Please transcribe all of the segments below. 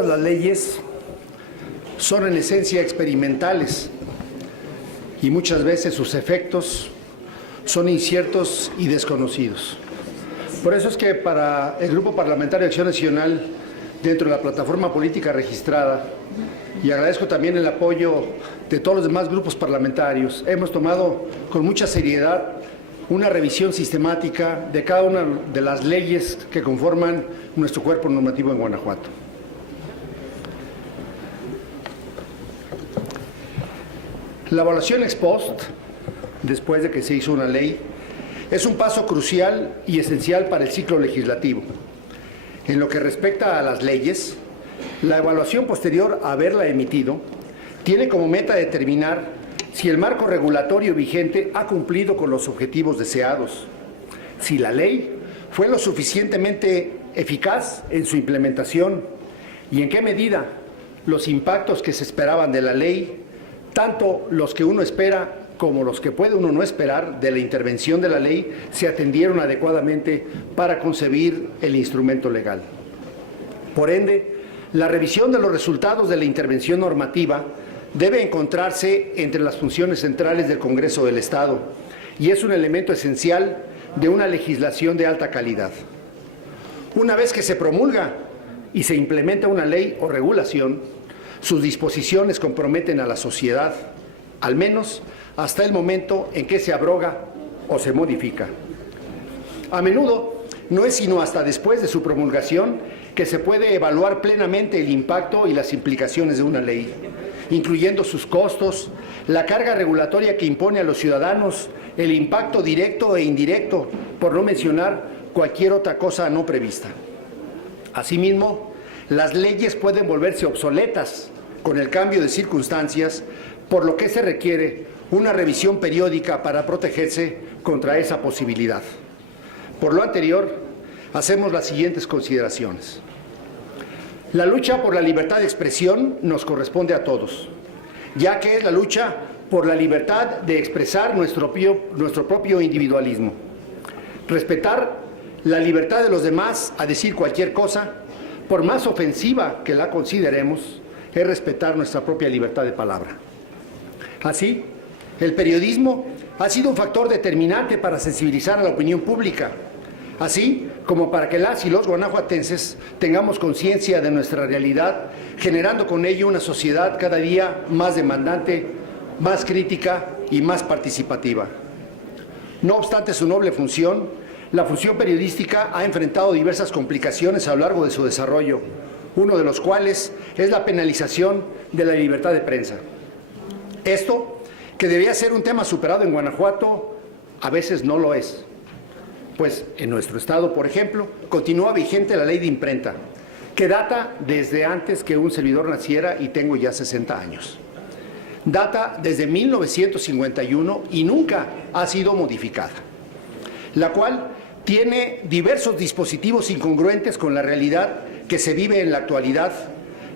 todas las leyes son en esencia experimentales y muchas veces sus efectos son inciertos y desconocidos. Por eso es que para el Grupo Parlamentario de Acción Nacional, dentro de la plataforma política registrada, y agradezco también el apoyo de todos los demás grupos parlamentarios, hemos tomado con mucha seriedad una revisión sistemática de cada una de las leyes que conforman nuestro cuerpo normativo en Guanajuato. La evaluación ex post, después de que se hizo una ley, es un paso crucial y esencial para el ciclo legislativo. En lo que respecta a las leyes, la evaluación posterior a haberla emitido tiene como meta determinar si el marco regulatorio vigente ha cumplido con los objetivos deseados, si la ley fue lo suficientemente eficaz en su implementación y en qué medida los impactos que se esperaban de la ley, tanto los que uno espera como los que puede uno no esperar de la intervención de la ley, se atendieron adecuadamente para concebir el instrumento legal. Por ende, la revisión de los resultados de la intervención normativa debe encontrarse entre las funciones centrales del Congreso del Estado y es un elemento esencial de una legislación de alta calidad. Una vez que se promulga y se implementa una ley o regulación, sus disposiciones comprometen a la sociedad, al menos hasta el momento en que se abroga o se modifica. A menudo no es sino hasta después de su promulgación que se puede evaluar plenamente el impacto y las implicaciones de una ley, incluyendo sus costos, la carga regulatoria que impone a los ciudadanos, el impacto directo e indirecto, por no mencionar cualquier otra cosa no prevista. Asimismo, las leyes pueden volverse obsoletas con el cambio de circunstancias, por lo que se requiere una revisión periódica para protegerse contra esa posibilidad. Por lo anterior, hacemos las siguientes consideraciones. La lucha por la libertad de expresión nos corresponde a todos, ya que es la lucha por la libertad de expresar nuestro propio individualismo. Respetar la libertad de los demás a decir cualquier cosa, por más ofensiva que la consideremos, es respetar nuestra propia libertad de palabra. Así, el periodismo ha sido un factor determinante para sensibilizar a la opinión pública, así como para que las y los guanajuatenses tengamos conciencia de nuestra realidad, generando con ello una sociedad cada día más demandante, más crítica y más participativa. No obstante su noble función, la función periodística ha enfrentado diversas complicaciones a lo largo de su desarrollo, uno de los cuales es la penalización de la libertad de prensa. Esto, que debía ser un tema superado en Guanajuato, a veces no lo es. Pues en nuestro estado, por ejemplo, continúa vigente la ley de imprenta, que data desde antes que un servidor naciera y tengo ya 60 años. Data desde 1951 y nunca ha sido modificada, la cual tiene diversos dispositivos incongruentes con la realidad que se vive en la actualidad,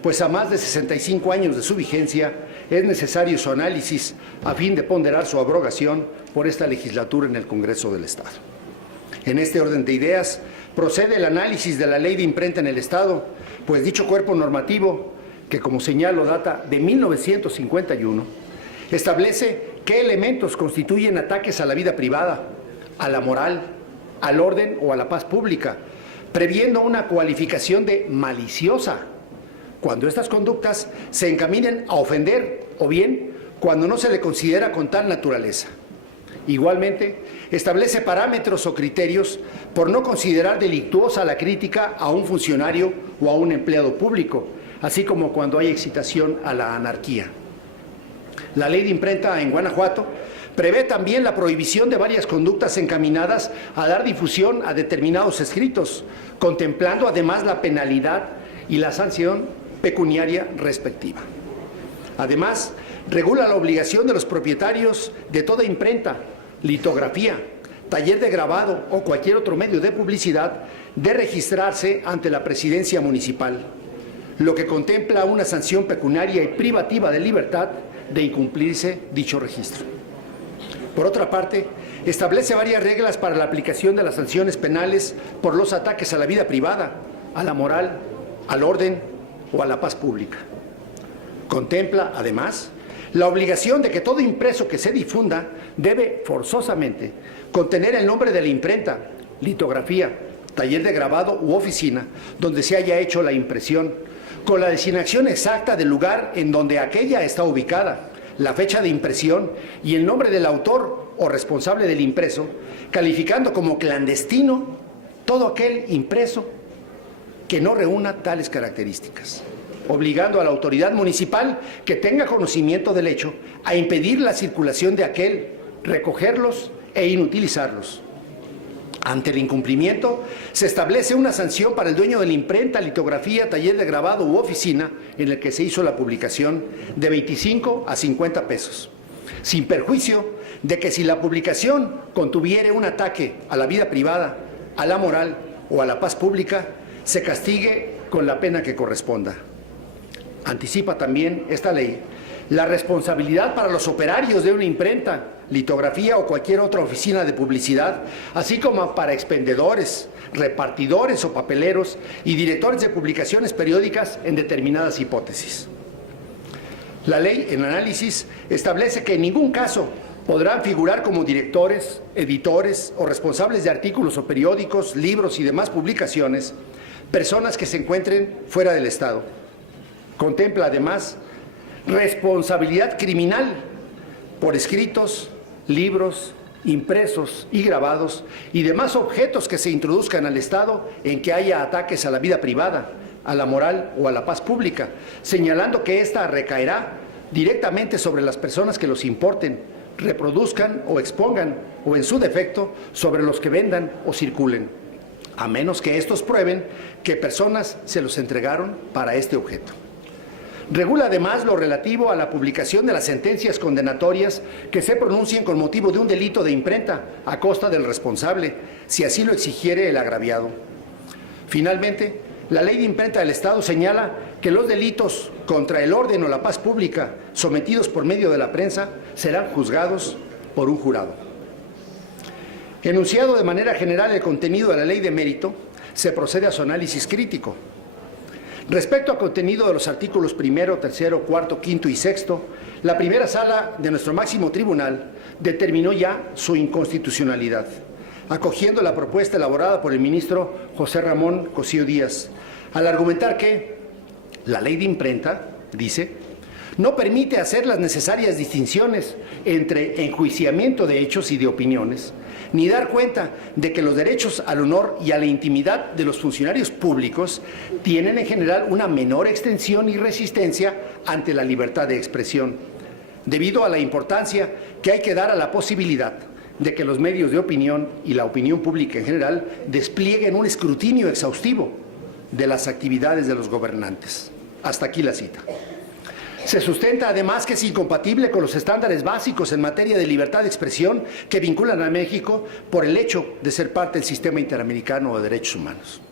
pues a más de 65 años de su vigencia es necesario su análisis a fin de ponderar su abrogación por esta legislatura en el Congreso del Estado. En este orden de ideas, procede el análisis de la ley de imprenta en el Estado, pues dicho cuerpo normativo, que como señalo data de 1951, establece qué elementos constituyen ataques a la vida privada, a la moral, al orden o a la paz pública, previendo una cualificación de maliciosa cuando estas conductas se encaminen a ofender o bien cuando no se le considera con tal naturaleza. Igualmente, establece parámetros o criterios por no considerar delictuosa la crítica a un funcionario o a un empleado público, así como cuando hay excitación a la anarquía. La ley de imprenta en Guanajuato prevé también la prohibición de varias conductas encaminadas a dar difusión a determinados escritos, contemplando además la penalidad y la sanción pecuniaria respectiva. Además, regula la obligación de los propietarios de toda imprenta, litografía, taller de grabado o cualquier otro medio de publicidad de registrarse ante la presidencia municipal, lo que contempla una sanción pecuniaria y privativa de libertad de incumplirse dicho registro. Por otra parte, establece varias reglas para la aplicación de las sanciones penales por los ataques a la vida privada, a la moral, al orden o a la paz pública. Contempla, además, la obligación de que todo impreso que se difunda debe forzosamente contener el nombre de la imprenta, litografía, taller de grabado u oficina donde se haya hecho la impresión, con la designación exacta del lugar en donde aquella está ubicada, la fecha de impresión y el nombre del autor o responsable del impreso, calificando como clandestino todo aquel impreso que no reúna tales características, obligando a la autoridad municipal que tenga conocimiento del hecho a impedir la circulación de aquel, recogerlos e inutilizarlos. Ante el incumplimiento, se establece una sanción para el dueño de la imprenta, litografía, taller de grabado u oficina en el que se hizo la publicación de 25 a 50 pesos, sin perjuicio de que si la publicación contuviere un ataque a la vida privada, a la moral o a la paz pública, se castigue con la pena que corresponda. Anticipa también esta ley la responsabilidad para los operarios de una imprenta, litografía o cualquier otra oficina de publicidad, así como para expendedores, repartidores o papeleros y directores de publicaciones periódicas en determinadas hipótesis. La ley, en análisis, establece que en ningún caso podrán figurar como directores, editores o responsables de artículos o periódicos, libros y demás publicaciones personas que se encuentren fuera del Estado. Contempla además responsabilidad criminal por escritos, libros, impresos y grabados y demás objetos que se introduzcan al Estado en que haya ataques a la vida privada, a la moral o a la paz pública, señalando que ésta recaerá directamente sobre las personas que los importen, reproduzcan o expongan, o en su defecto, sobre los que vendan o circulen, a menos que estos prueben que personas se los entregaron para este objeto. Regula además lo relativo a la publicación de las sentencias condenatorias que se pronuncien con motivo de un delito de imprenta a costa del responsable, si así lo exigiere el agraviado. Finalmente, la Ley de Imprenta del Estado señala que los delitos contra el orden o la paz pública sometidos por medio de la prensa serán juzgados por un jurado. Enunciado de manera general el contenido de la Ley de Mérito, se procede a su análisis crítico. Respecto al contenido de los artículos 1, 3, 4, 5 y 6, la primera sala de nuestro máximo tribunal determinó ya su inconstitucionalidad, acogiendo la propuesta elaborada por el ministro José Ramón Cosío Díaz, al argumentar que la ley de imprenta, dice, no permite hacer las necesarias distinciones entre enjuiciamiento de hechos y de opiniones, ni dar cuenta de que los derechos al honor y a la intimidad de los funcionarios públicos tienen en general una menor extensión y resistencia ante la libertad de expresión, debido a la importancia que hay que dar a la posibilidad de que los medios de opinión y la opinión pública en general desplieguen un escrutinio exhaustivo de las actividades de los gobernantes. Hasta aquí la cita. Se sustenta además que es incompatible con los estándares básicos en materia de libertad de expresión que vinculan a México por el hecho de ser parte del sistema interamericano de derechos humanos.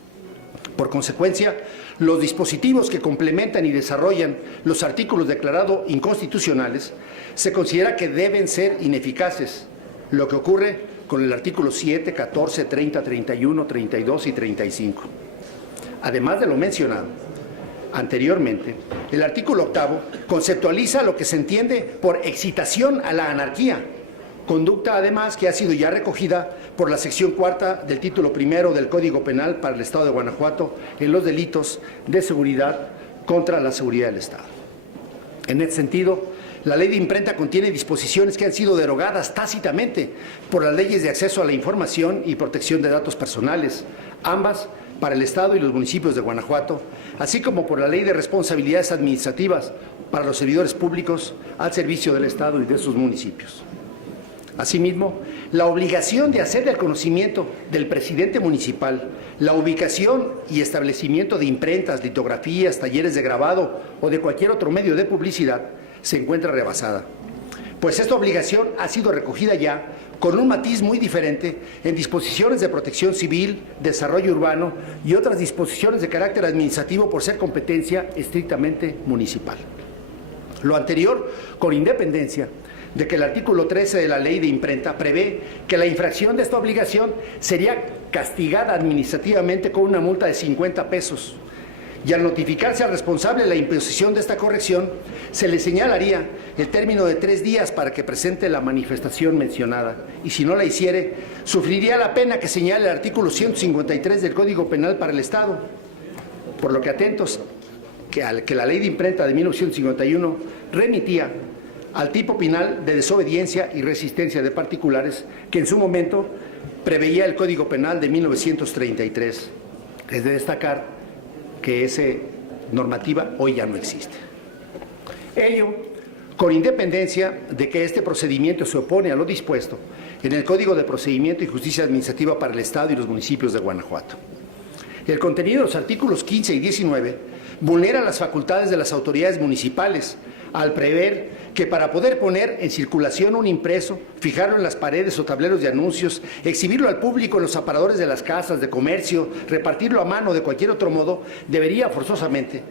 Por consecuencia, los dispositivos que complementan y desarrollan los artículos declarados inconstitucionales se considera que deben ser ineficaces, lo que ocurre con el artículo 7, 14, 30, 31, 32 y 35. Además de lo mencionado anteriormente, el artículo 8 conceptualiza lo que se entiende por excitación a la anarquía, conducta además que ha sido ya recogida por la sección 4 del título 1 del Código Penal para el Estado de Guanajuato en los delitos de seguridad contra la seguridad del Estado. En este sentido, la ley de imprenta contiene disposiciones que han sido derogadas tácitamente por las leyes de acceso a la información y protección de datos personales, ambas para el Estado y los municipios de Guanajuato, así como por la Ley de Responsabilidades Administrativas para los servidores públicos al servicio del Estado y de sus municipios. Asimismo, la obligación de hacer del conocimiento del presidente municipal la ubicación y establecimiento de imprentas, litografías, talleres de grabado o de cualquier otro medio de publicidad se encuentra rebasada, pues esta obligación ha sido recogida ya con un matiz muy diferente en disposiciones de protección civil, desarrollo urbano y otras disposiciones de carácter administrativo por ser competencia estrictamente municipal. Lo anterior, con independencia de que el artículo 13 de la Ley de Imprenta prevé que la infracción de esta obligación sería castigada administrativamente con una multa de 50 pesos y al notificarse al responsable la imposición de esta corrección, se le señalaría el término de 3 días para que presente la manifestación mencionada, y si no la hiciere, sufriría la pena que señala el artículo 153 del Código Penal para el Estado. Por lo que atentos que la Ley de Imprenta de 1951 remitía al tipo penal de desobediencia y resistencia de particulares que en su momento preveía el Código Penal de 1933. Es de destacar que esa normativa hoy ya no existe. Ello con independencia de que este procedimiento se opone a lo dispuesto en el Código de Procedimiento y Justicia Administrativa para el Estado y los municipios de Guanajuato. El contenido de los artículos 15 y 19 vulnera las facultades de las autoridades municipales al prever que para poder poner en circulación un impreso, fijarlo en las paredes o tableros de anuncios, exhibirlo al público en los aparadores de las casas de comercio, repartirlo a mano de cualquier otro modo, debería forzosamente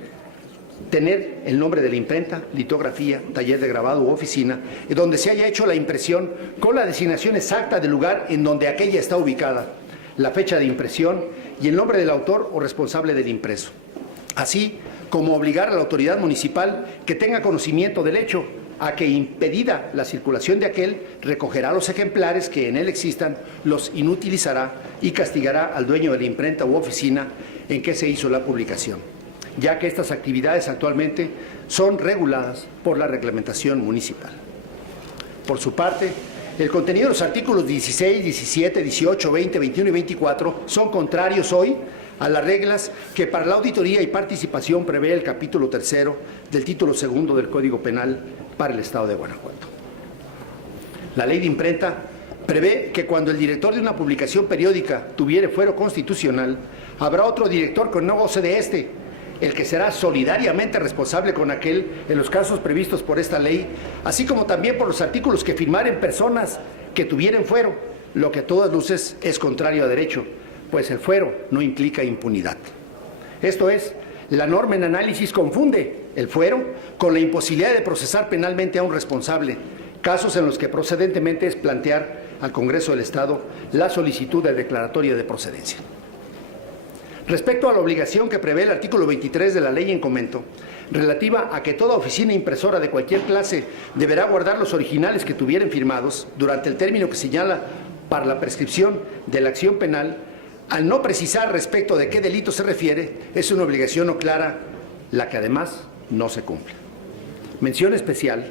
tener el nombre de la imprenta, litografía, taller de grabado u oficina, donde se haya hecho la impresión con la designación exacta del lugar en donde aquella está ubicada, la fecha de impresión y el nombre del autor o responsable del impreso. Así como obligar a la autoridad municipal que tenga conocimiento del hecho a que, impedida la circulación de aquel, recogerá los ejemplares que en él existan, los inutilizará y castigará al dueño de la imprenta u oficina en que se hizo la publicación, ya que estas actividades actualmente son reguladas por la reglamentación municipal. Por su parte, el contenido de los artículos 16, 17, 18, 20, 21 y 24 son contrarios hoy a las reglas que para la auditoría y participación prevé el capítulo 3 del título 2 del Código Penal para el Estado de Guanajuato. La Ley de Imprenta prevé que cuando el director de una publicación periódica tuviere fuero constitucional, habrá otro director que no goce de este, el que será solidariamente responsable con aquel en los casos previstos por esta ley, así como también por los artículos que firmaren personas que tuvieren fuero, lo que a todas luces es contrario a derecho, pues el fuero no implica impunidad. Esto es, la norma en análisis confunde el fuero con la imposibilidad de procesar penalmente a un responsable, casos en los que procedentemente es plantear al Congreso del Estado la solicitud de declaratoria de procedencia. Respecto a la obligación que prevé el artículo 23 de la ley en comento, relativa a que toda oficina impresora de cualquier clase deberá guardar los originales que tuvieren firmados durante el término que señala para la prescripción de la acción penal, al no precisar respecto de qué delito se refiere, es una obligación no clara, la que además no se cumple. Mención especial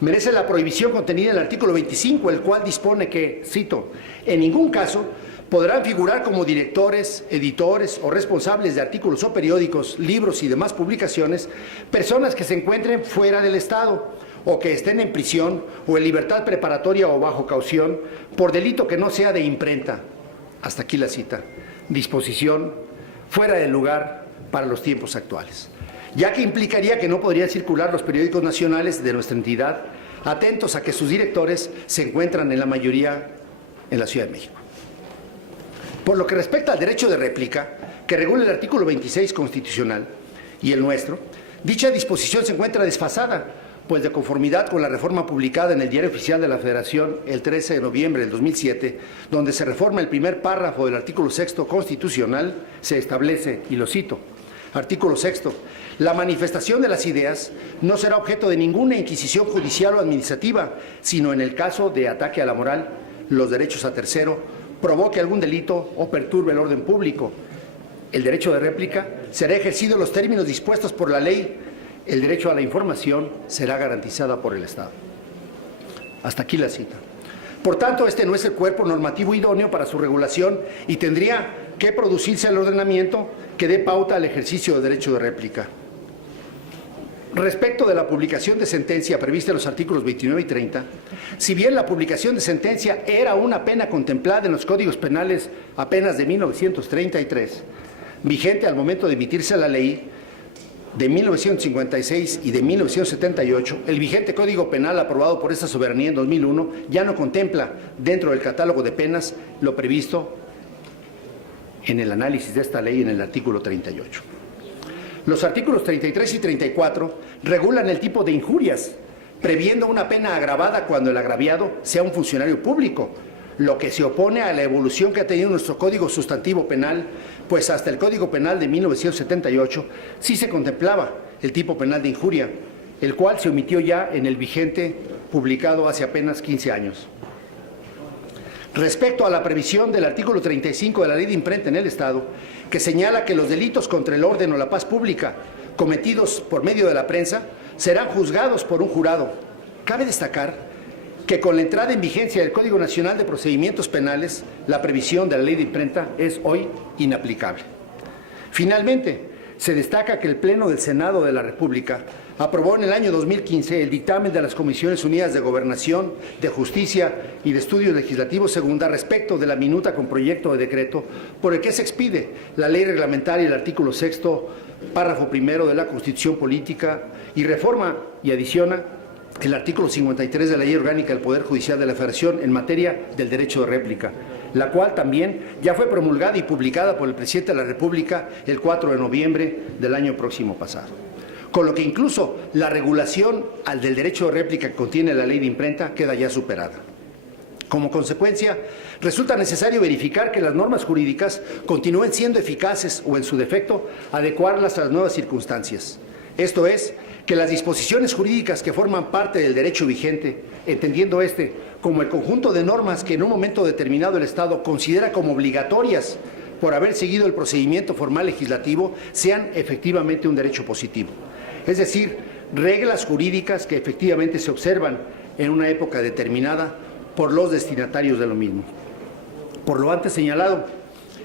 merece la prohibición contenida en el artículo 25, el cual dispone que, cito, en ningún caso podrán figurar como directores, editores o responsables de artículos o periódicos, libros y demás publicaciones, personas que se encuentren fuera del Estado o que estén en prisión o en libertad preparatoria o bajo caución por delito que no sea de imprenta. Hasta aquí la cita. Disposición fuera del lugar para los tiempos actuales, ya que implicaría que no podrían circular los periódicos nacionales de nuestra entidad, atentos a que sus directores se encuentran en la mayoría en la Ciudad de México. Por lo que respecta al derecho de réplica, que regula el artículo 26 constitucional y el nuestro, dicha disposición se encuentra desfasada, pues de conformidad con la reforma publicada en el Diario Oficial de la Federación el 13 de noviembre del 2007, donde se reforma el primer párrafo del artículo 6 constitucional, se establece, y lo cito, artículo 6, la manifestación de las ideas no será objeto de ninguna inquisición judicial o administrativa, sino en el caso de ataque a la moral, los derechos a tercero, provoque algún delito o perturbe el orden público. El derecho de réplica será ejercido en los términos dispuestos por la ley. El derecho a la información será garantizada por el Estado. Hasta aquí la cita. Por tanto, este no es el cuerpo normativo idóneo para su regulación y tendría que producirse el ordenamiento que dé pauta al ejercicio del derecho de réplica. Respecto de la publicación de sentencia prevista en los artículos 29 y 30, si bien la publicación de sentencia era una pena contemplada en los códigos penales apenas de 1933, vigente al momento de emitirse la ley de 1956 y de 1978, el vigente Código Penal aprobado por esta soberanía en 2001 ya no contempla dentro del catálogo de penas lo previsto en el análisis de esta ley en el artículo 38. Los artículos 33 y 34 regulan el tipo de injurias, previendo una pena agravada cuando el agraviado sea un funcionario público, lo que se opone a la evolución que ha tenido nuestro Código Sustantivo Penal, pues hasta el Código Penal de 1978 sí se contemplaba el tipo penal de injuria, el cual se omitió ya en el vigente publicado hace apenas 15 años. Respecto a la previsión del artículo 35 de la Ley de Imprenta en el Estado, que señala que los delitos contra el orden o la paz pública cometidos por medio de la prensa serán juzgados por un jurado. Cabe destacar que con la entrada en vigencia del Código Nacional de Procedimientos Penales, la previsión de la Ley de Imprenta es hoy inaplicable. Finalmente, se destaca que el Pleno del Senado de la República aprobó en el año 2015 el dictamen de las Comisiones Unidas de Gobernación, de Justicia y de Estudios Legislativos Segunda respecto de la minuta con proyecto de decreto por el que se expide la ley reglamentaria y el artículo 6º, párrafo primero de la Constitución Política y reforma y adiciona el artículo 53 de la Ley Orgánica del Poder Judicial de la Federación en materia del derecho de réplica, la cual también ya fue promulgada y publicada por el Presidente de la República el 4 de noviembre del año próximo pasado. Con lo que incluso la regulación del derecho de réplica que contiene la Ley de Imprenta queda ya superada. Como consecuencia, resulta necesario verificar que las normas jurídicas continúen siendo eficaces o, en su defecto, adecuarlas a las nuevas circunstancias. Esto es, que las disposiciones jurídicas que forman parte del derecho vigente, entendiendo este como el conjunto de normas que en un momento determinado el Estado considera como obligatorias por haber seguido el procedimiento formal legislativo, sean efectivamente un derecho positivo. Es decir, reglas jurídicas que efectivamente se observan en una época determinada por los destinatarios de lo mismo. Por lo antes señalado,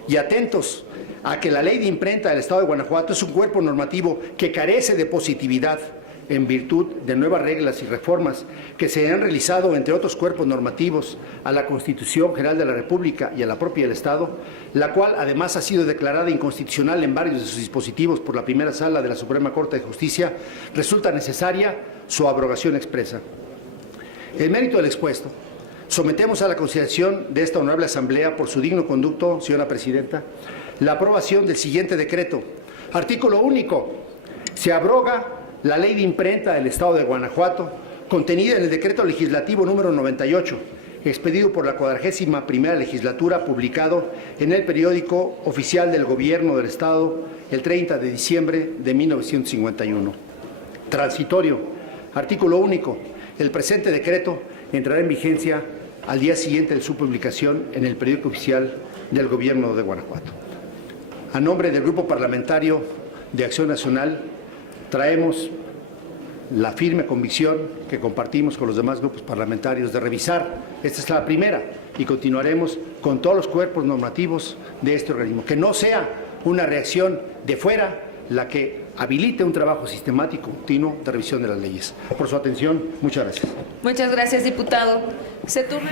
y atentos a que la Ley de Imprenta del Estado de Guanajuato es un cuerpo normativo que carece de positividad en virtud de nuevas reglas y reformas que se han realizado, entre otros cuerpos normativos, a la Constitución General de la República y a la propia del Estado, la cual además ha sido declarada inconstitucional en varios de sus dispositivos por la primera sala de la Suprema Corte de Justicia, resulta necesaria su abrogación expresa. El mérito del expuesto, sometemos a la consideración de esta honorable Asamblea, por su digno conducto, señora Presidenta, la aprobación del siguiente decreto. Artículo único. Se abroga la Ley de Imprenta del Estado de Guanajuato, contenida en el Decreto Legislativo número 98, expedido por la 41ª Legislatura, publicado en el Periódico Oficial del Gobierno del Estado el 30 de diciembre de 1951. Transitorio. Artículo único. El presente decreto entrará en vigencia al día siguiente de su publicación en el Periódico Oficial del Gobierno de Guanajuato. A nombre del Grupo Parlamentario de Acción Nacional, traemos la firme convicción que compartimos con los demás grupos parlamentarios de revisar, esta es la primera, y continuaremos con todos los cuerpos normativos de este organismo. Que no sea una reacción de fuera la que habilite un trabajo sistemático, continuo de revisión de las leyes. Por su atención, muchas gracias. Muchas gracias, diputado. Se turna.